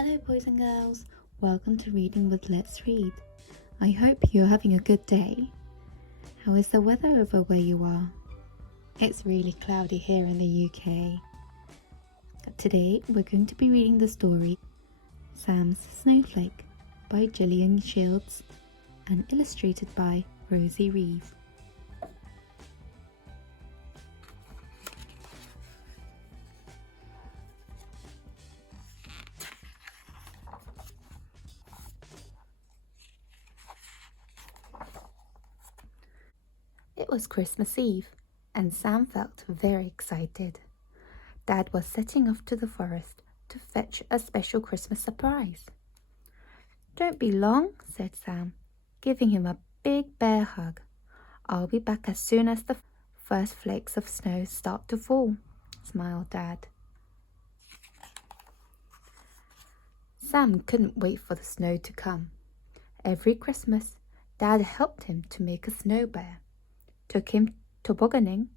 Hello boys and girls, welcome to Reading with Let's Read. I hope you're having a good day. How is the weather over where you are? It's really cloudy here in the UK. Today we're going to be reading the story Sam's Snowflake by Gillian Shields and illustrated by Rosie Reeve. It was Christmas Eve, and Sam felt very excited. Dad was setting off to the forest to fetch a special Christmas surprise. "Don't be long," said Sam, giving him a big bear hug. "I'll be back as soon as the first flakes of snow start to fall," smiled Dad. Sam couldn't wait for the snow to come. Every Christmas, Dad helped him to make a snow bear, took him tobogganing,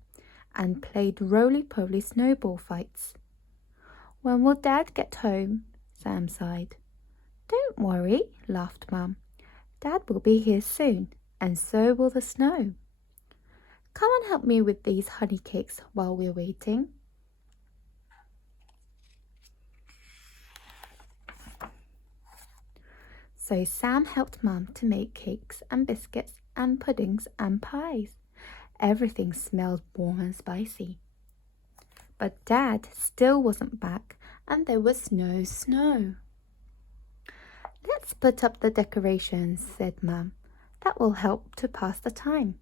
and played roly-poly snowball fights. "When will Dad get home?" Sam sighed. "Don't worry," laughed Mum. "Dad will be here soon, and so will the snow. Come and help me with these honey cakes while we're waiting." So Sam helped Mum to make cakes and biscuits and puddings and pies. Everything smelled warm and spicy. But Dad still wasn't back, and there was no snow. "Let's put up the decorations," said Mum. "That will help to pass the time."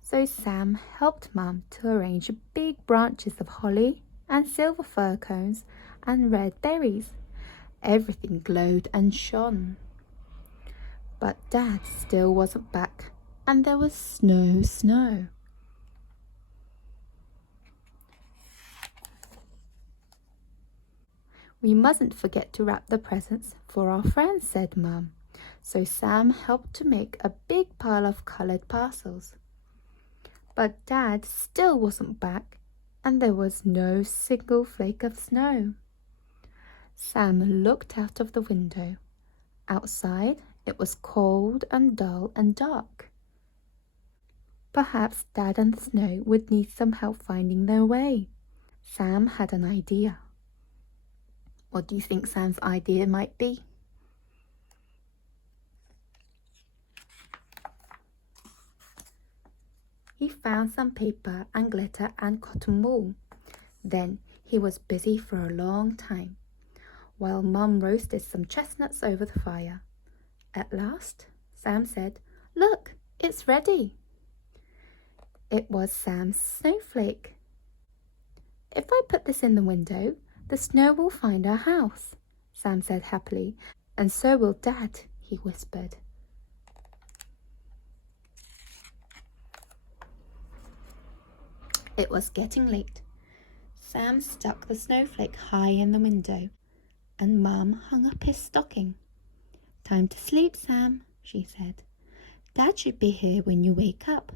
So Sam helped Mum to arrange big branches of holly and silver fir cones and red berries. Everything glowed and shone. But Dad still wasn't back, and there was snow. "We mustn't forget to wrap the presents for our friends," said Mum. So Sam helped to make a big pile of coloured parcels. But Dad still wasn't back, and there was no single flake of snow. Sam looked out of the window. Outside, it was cold and dull and dark. Perhaps Dad and the snow would need some help finding their way. Sam had an idea. What do you think Sam's idea might be? He found some paper and glitter and cotton wool. Then he was busy for a long time, while Mum roasted some chestnuts over the fire. At last, Sam said, "Look, it's ready." It was Sam's snowflake. "If I put this in the window, the snow will find our house," Sam said happily. "And so will Dad," he whispered. It was getting late. Sam stuck the snowflake high in the window, and Mum hung up his stocking. "Time to sleep, Sam," she said. "Dad should be here when you wake up."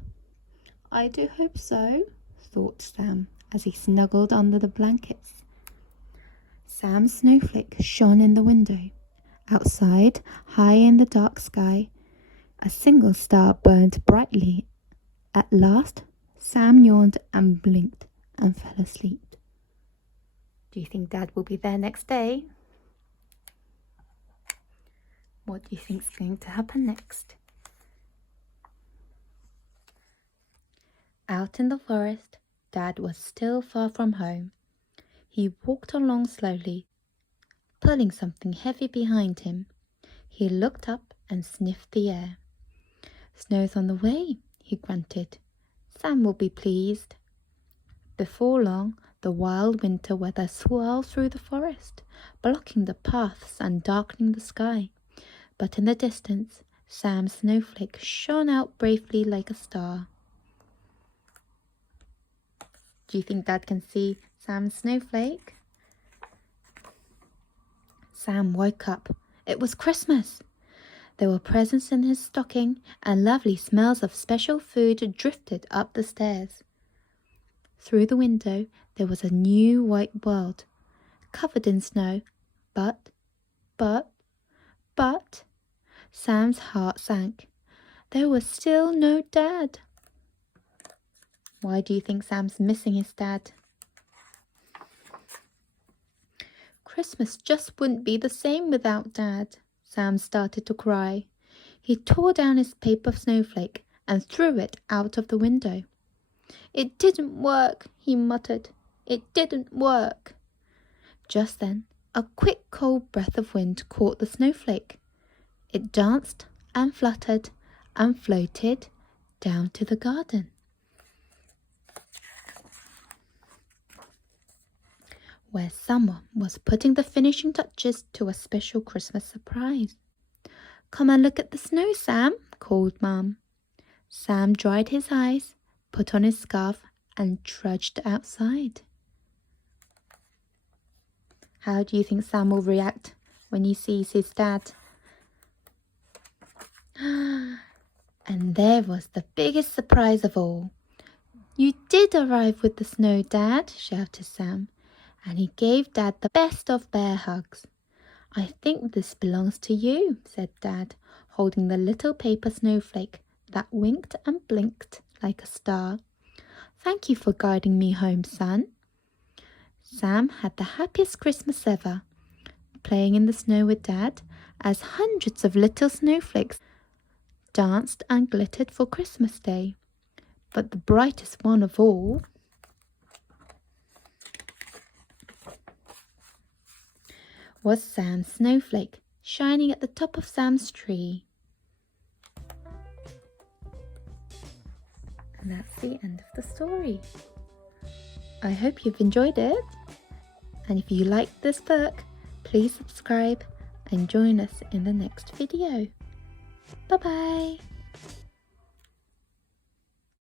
"I do hope so," thought Sam as he snuggled under the blankets. Sam's snowflake shone in the window. Outside, high in the dark sky, a single star burned brightly. At last, Sam yawned and blinked and fell asleep. Do you think Dad will be there next day? What do you think is going to happen next? Out in the forest, Dad was still far from home. He walked along slowly, pulling something heavy behind him. He looked up and sniffed the air. "Snow's on the way," he grunted. "Sam will be pleased." Before long, the wild winter weather swirled through the forest, blocking the paths and darkening the sky. But in the distance, Sam's snowflake shone out bravely like a star. Do you think Dad can see Sam's snowflake? Sam woke up. It was Christmas. There were presents in his stocking, and lovely smells of special food drifted up the stairs. Through the window, there was a new white world, covered in snow, but But Sam's heart sank. There was still no Dad. Why do you think Sam's missing his dad? Christmas just wouldn't be the same without Dad. Sam started to cry. He tore down his paper snowflake and threw it out of the window. "It didn't work," he muttered. "It didn't work." Just then, a quick cold breath of wind caught the snowflake. It danced and fluttered and floated down to the garden. Where someone was putting the finishing touches to a special Christmas surprise. "Come and look at the snow, Sam," called Mum. Sam dried his eyes, put on his scarf, and trudged outside. How do you think Sam will react when he sees his dad? And there was the biggest surprise of all. "You did arrive with the snow, Dad," shouted Sam, and he gave Dad the best of bear hugs. "I think this belongs to you," said Dad, holding the little paper snowflake that winked and blinked like a star. "Thank you for guiding me home, son." Sam had the happiest Christmas ever, playing in the snow with Dad as hundreds of little snowflakes danced and glittered for Christmas Day. But the brightest one of all was Sam's snowflake, shining at the top of Sam's tree. And that's the end of the story. I hope you've enjoyed it. And if you liked this book, please subscribe and join us in the next video. Bye-bye.